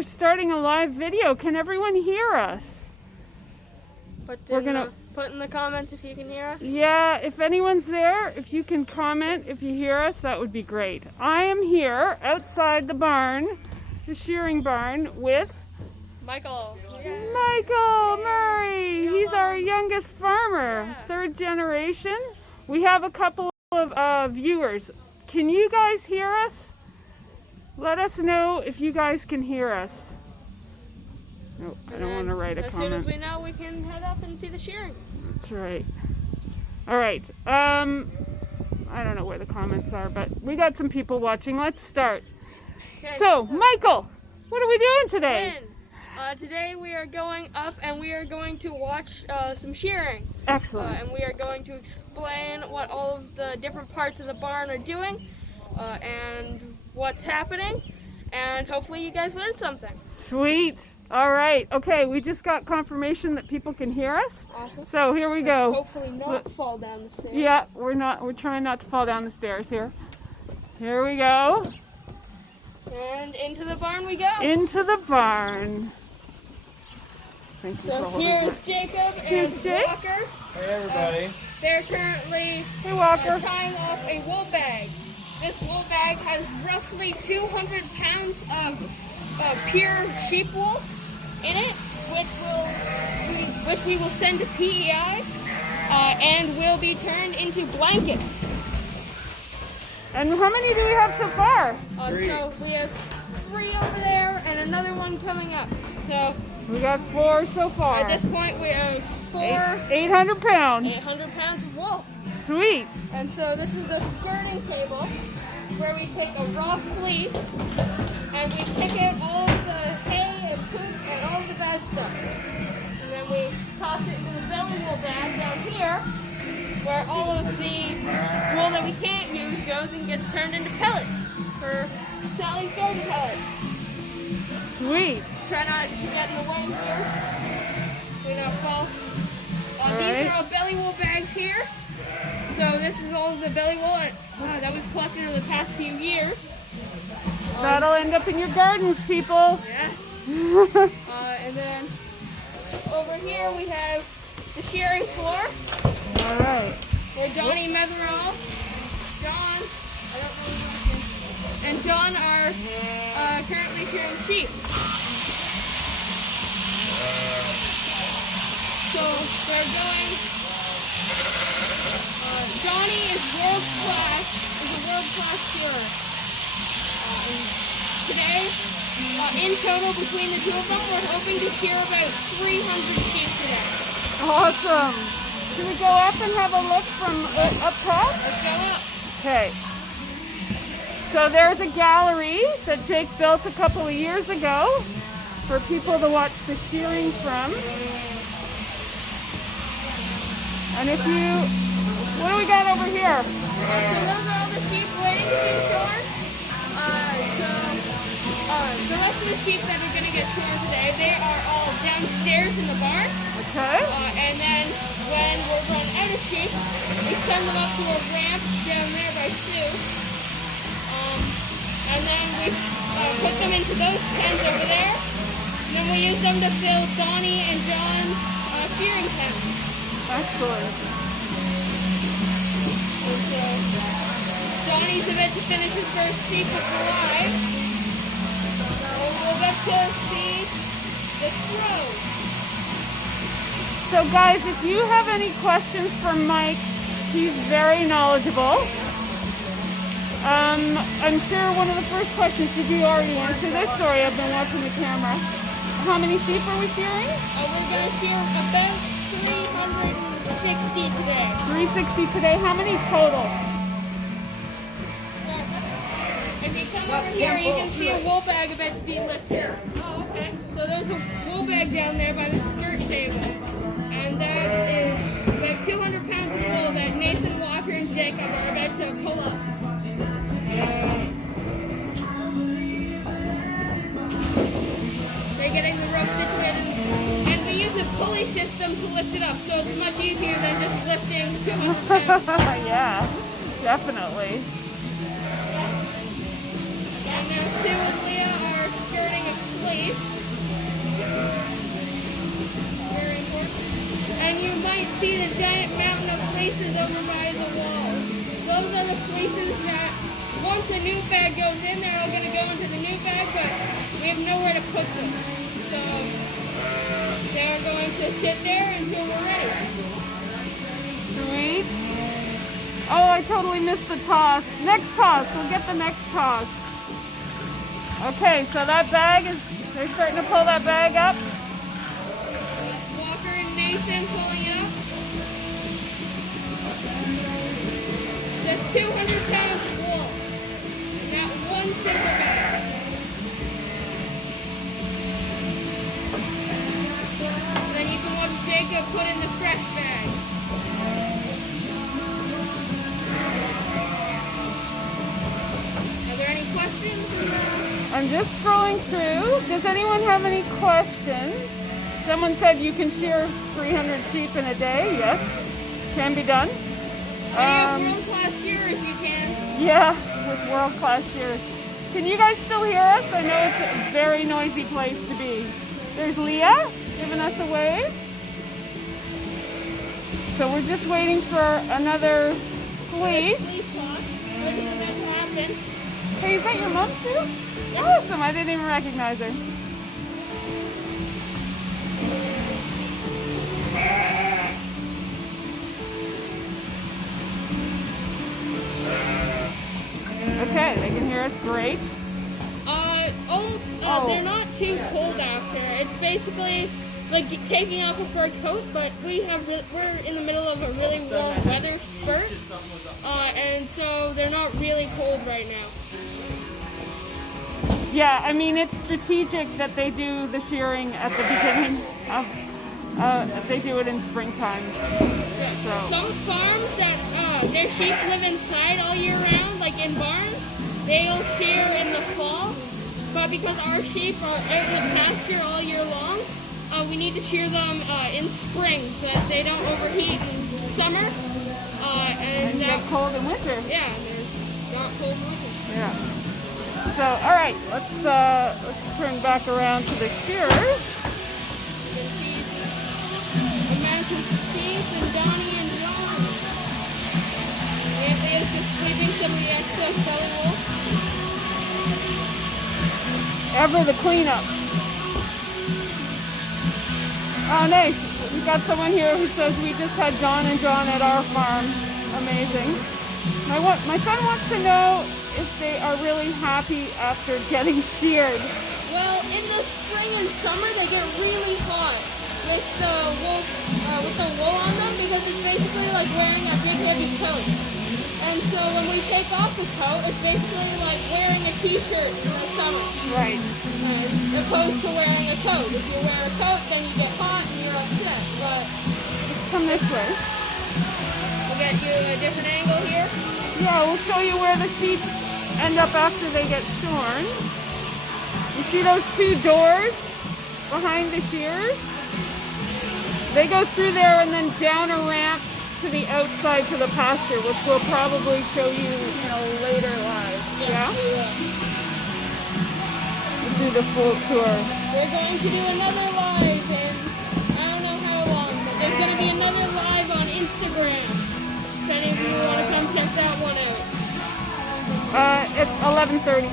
we're starting a live video. Can everyone hear us? Put in the comments if you can hear us. Yeah, if anyone's there, if you can comment if you hear us, that would be great. I am here outside the barn, the shearing barn, with Michael. Michael Murray. He's our youngest farmer, third generation. We have a couple of viewers. Can you guys hear us? Let us know if you guys can hear us. No, I don't want to write a comment. As soon as we know, we can head up and see the shearing. That's right. All right. I don't know where the comments are, but we got some people watching. Let's start. Okay, so, Michael, what are we doing today? Lynn, today we are going up and we are going to watch some shearing. Excellent. And we are going to explain what all of the different parts of the barn are doing and what's happening. And hopefully you guys learned something. Sweet. All right. Okay, we just got confirmation that people can hear us. Awesome. So here we go. Hopefully not fall down the stairs. Yeah, we're trying not to fall down the stairs here. Here we go. And into the barn we go. Into the barn. Thank you for holding here's that. Jacob Here's and Jake. Walker. Hey everybody. They're currently tying off a wool bag. This wool bag has roughly 200 pounds of pure sheep wool in it, which we will send to PEI and will be turned into blankets. And how many do we have so far? So we have 3 over there and another one coming up. So we got 4 so far. At this point we have 800 pounds. 800 pounds of wool. Sweet. And so this is the skirting table where we take a raw fleece and we pick out all of the hay and poop and all of the bad stuff. And then we toss it into the belly wool bag down here where all of the wool that we can't use goes and gets turned into pellets for Sally's garden pellets. Sweet. Try not to get in the way here. We don't fall. These are all belly wool bags here. So this is all of the belly wool that was collected over the past few years. That'll end up in your gardens, people. Yes. And then over here we have the shearing floor. All right. Where Donnie Metherall, John, I don't know who's and John are currently shearing sheep. So they're going. Johnny is a world-class shearer. Today, in total between the two of them, we're hoping to shear about 300 sheep today. Awesome. Should we go up and have a look from up top? Let's go up. Okay. So there's a gallery that Jake built a couple of years ago for people to watch the shearing from. And if you, what do we got over here? So those are all the sheep waiting to be shorn. The rest of the sheep that are going to get shorn today, they are all downstairs in the barn. Okay. And then when we're run out of sheep, we send them up to a ramp down there by Sue. And then we put them into those pens over there. And then we use them to fill Donnie and John's shearing pens. Excellent. And so Donnie's about to finish his first sheep of July. So we'll get to see the throws. So guys, if you have any questions for Mike, he's very knowledgeable. I'm sure one of the first questions, did you already answer this? Sorry, I've been watching the camera. How many sheep are we shearing? We're going to shear about 360 today. 360 today. How many total? If you come over here, you can see a wool bag about to be lifted. Oh, okay. So there's a wool bag down there by the skirt table. And that is about 200 pounds of wool that Nathan, Walker, and Jacob are about to pull up. They're getting the rope situated. And we use a pulley system to lift it up, so it's much easier than just lifting 200 pounds. Yeah, definitely. And now Sue and Leah are skirting a fleece. fleeces over by the wall. Those are the fleeces that once a new bag goes in, they're all going to go into the new bag, but we have nowhere to put them. So they're going to sit there until we're ready. Sweet. Oh, I totally missed the toss. Next toss. We'll get the next toss. Okay, so that bag is, they're starting to pull that bag up. Walker and Nathan pulling it up. That's 200 pounds of wool. Not one single bag. And then you can watch Jacob put in the fresh bag. Are there any questions? I'm just scrolling through. Does anyone have any questions? Someone said you can shear 300 sheep in a day. Yes, can be done. Any world-class shearers you can. Yeah, with world-class shears. Can you guys still hear us? I know it's a very noisy place to be. There's Leah giving us a wave. So we're just waiting for another fleece. Fleece toss. Wasn't about to happen. Hey, is that your mom too? Awesome, I didn't even recognize her. Okay, they can hear us great. They're not too cold after. It's basically like taking off a fur coat, but we're in the middle of a really warm weather spurt, and so they're not really cold right now. Yeah, I mean, it's strategic that they do the shearing at the beginning of, they do it in springtime. So. Some farms that their sheep live inside all year round, like in barns, they'll shear in the fall, but because our sheep are out in the pasture all year long, we need to shear them in spring so that they don't overheat in summer. And get cold in winter. Yeah, they're not cold in winter. Yeah. So, all right, let's turn back around to the shears. You can see the mountain sheep and Donnie and John. Anthony is just sweeping some of the excess belly wool. Ever the cleanup. Oh, nice. We've got someone here who says we just had John and John at our farm. Amazing. My son wants to know if they are really happy after getting sheared. Well, in the spring and summer, they get really hot with the wool on them because it's basically like wearing a big heavy coat. And so when we take off the coat, it's basically like wearing a t-shirt in the summer. Right. As opposed to wearing a coat. If you wear a coat, then you get hot and you're upset. But come this way. We'll get you a different angle here. Yeah, we'll show you where the sheep end up after they get shorn. You see those two doors behind the shears? They go through there and then down a ramp to the outside to the pasture, which we'll probably show you in a later live. Yeah? We'll do the full tour. We're going to do another live in I don't know how long, but there's going to be another live on Instagram. If any of you want to come check that one out. It's 11:30.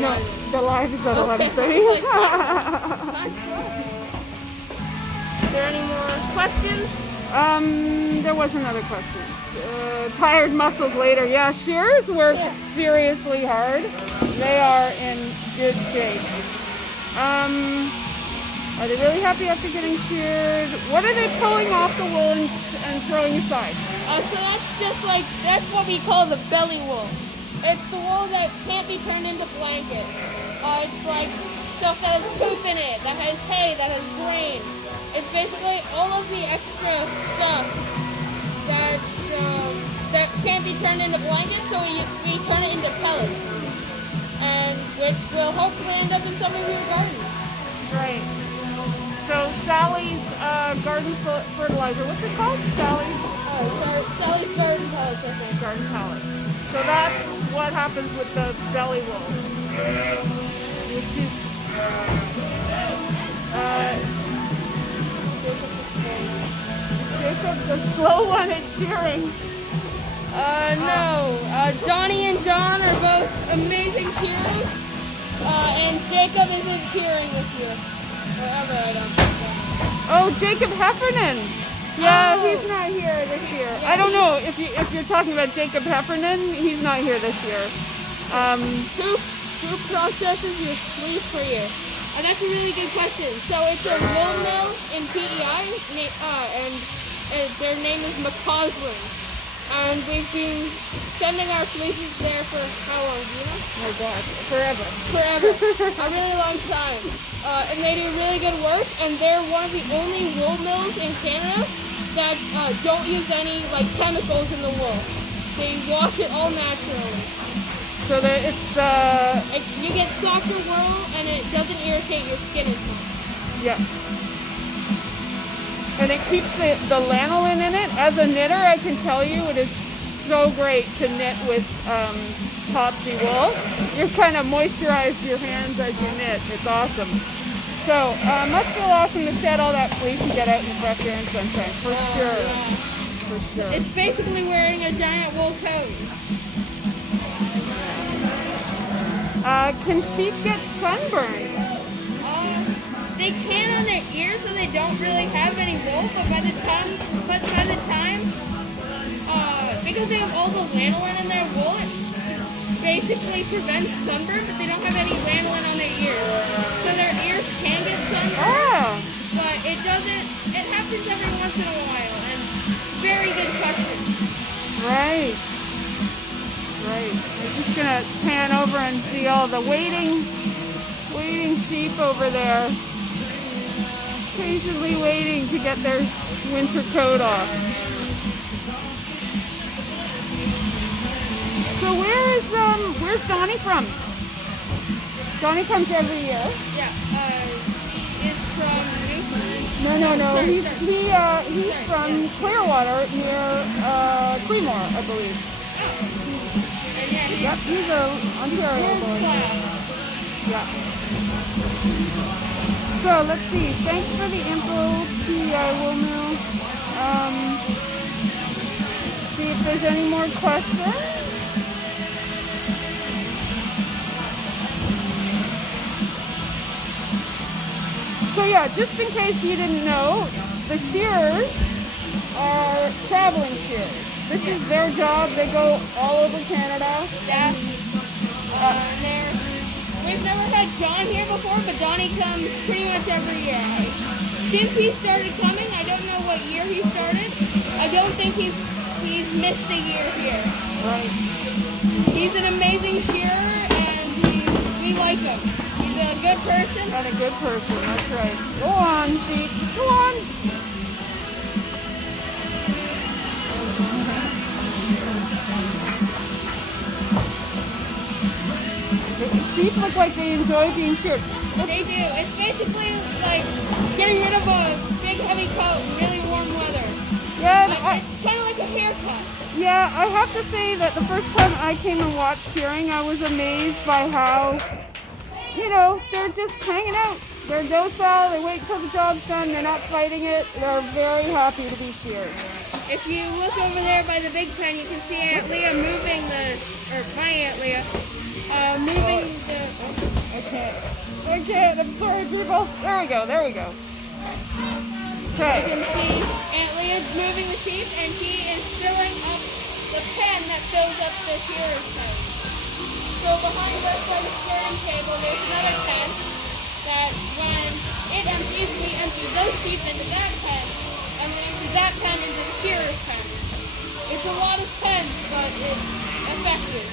No, the live is at 11:30. Are there any more questions? There was another question. Tired muscles later. Yeah, shears work seriously hard. They are in good shape. Are they really happy after getting sheared? What are they pulling off the wool and throwing aside? So that's what we call the belly wool. It's the wool that can't be turned into blankets. It's like stuff that has poop in it, that has hay, that has grain. It's basically all of the extra stuff that can't be turned into blankets, so we turn it into pellets, and which will hopefully end up in some of your gardens. Right. So Sally's garden fertilizer, what's it called? Sally's Garden pellets, I think. Garden pellets. So that's what happens with the belly wool, which is the slow one at shearing. No. Donnie and John are both amazing shearers. And Jacob isn't shearing this year. Whatever, I don't think so. Oh, Jacob Heffernan. Yeah, Oh. he's not here this year. I don't know if you're talking about Jacob Heffernan. He's not here this year. Who processes your fleece for you? That's a really good question. So it's a wool mill in PEI, and their name is McCausland. And we've been sending our fleeces there for how long, do you know? Oh gosh, forever. A really long time. And they do really good work, and they're one of the only wool mills in Canada that don't use any chemicals in the wool. They wash it all naturally. So that it's You get softer wool, and it doesn't irritate your skin as much. yeah. And it keeps the lanolin in it. As a knitter, I can tell you it is so great to knit with Topsy wool. You kind of moisturize your hands as you knit. It's awesome. So must feel awesome to shed all that fleece and get out in the fresh air and sunshine. For sure. Yeah. For sure. It's basically wearing a giant wool coat. Can sheep get sunburned? They can on their ears, so they don't really have any wool. But by the time, because they have all the lanolin in their wool, it basically prevents sunburn. But they don't have any lanolin on their ears, so their ears can get sunburned. Ah, But it doesn't. It happens every once in a while, and very good question. right. Right. I'm just gonna pan over and see all the waiting sheep over there. Patiently waiting to get their winter coat off. So where's Donnie from? Donnie comes every year. Yeah. Is from Newfoundland. No. He's from Clearwater near Queemore, I believe. And yeah, Yep, he's a Ontario boy. Yeah. So let's see. Thanks for the info, PEI Wool Mill. See if there's any more questions. So yeah, just in case you didn't know, the shearers are traveling shearers. This is their job. They go all over Canada. Yeah. We've never had John here before, but Donnie comes pretty much every year. Since he started coming, I don't know what year he started. I don't think he's missed a year here. Right. He's an amazing shearer, and we like him. He's a good person. And a good person, that's right. Go on, sheep. Go on. Sheep look like they enjoy being sheared. They do. It's basically like getting rid of a big heavy coat in really warm weather. Yeah, It's kind of like a haircut. yeah, I have to say that the first time I came and watched shearing, I was amazed by how, they're just hanging out. They're docile, they wait till the job's done, they're not fighting it, they're very happy to be sheared. If you look over there by the big pen, you can see Aunt Leah moving my Aunt Leah, moving the... I can't, I'm sorry people. There we go. You Okay. can see Aunt Leah's moving the sheep, and he is filling up the pen that fills up the shearer's pen. So behind us by the shearing table, there's another pen that when it empties, we empty those sheep into that pen, and then that pen into the shearer's pen. It's a lot of pens, but it's effective.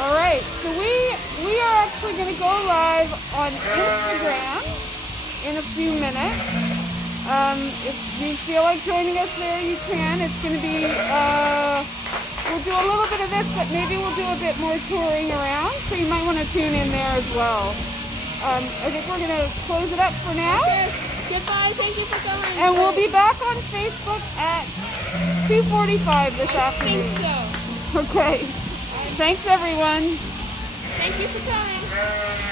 All right, so we are actually going to go live on Instagram in a few minutes. If you feel like joining us there, you can. It's going to be, we'll do a little bit of this, but maybe we'll do a bit more touring around, so you might want to tune in there as well. I think we're going to close it up for now. Okay. Goodbye, thank you for coming. And we'll be back on Facebook at 2:45 this I afternoon. think so. Okay. Thanks, everyone. Thank you for coming.